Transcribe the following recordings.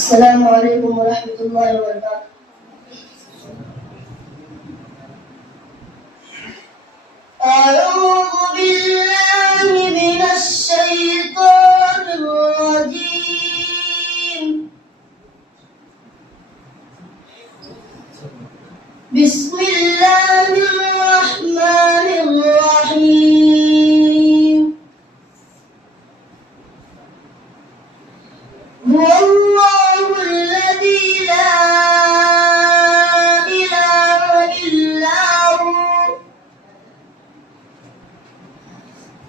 السلام عليكم ورحمة الله وبركاته. أعوذ بالله من الشيطان الرجيم. بسم الله الرحمن الرحيم. هو الله الذي لا إله إلا هو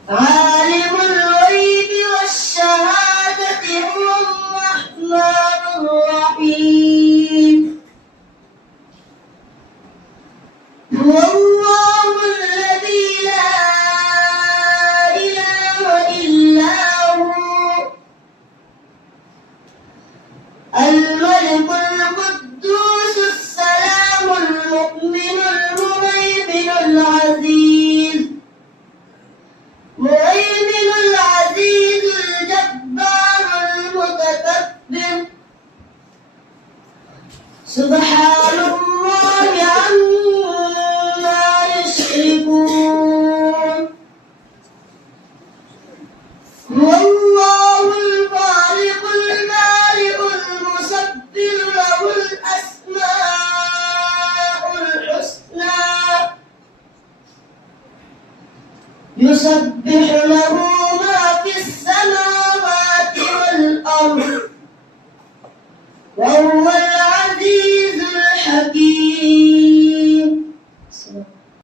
عالم الغيب والشهادة هو الرحمن الرحيم. هو الله الذي لا إله إلا هو الملك القدوس السلام المؤمن المهيمن العزيز مهيمن العزيز الجبار المتكبر سبحان الله عما يشركون. هو الله الخالق البارئ المصبر له الأسماء الحسنى يسبح له ما في السماوات والأرض وهو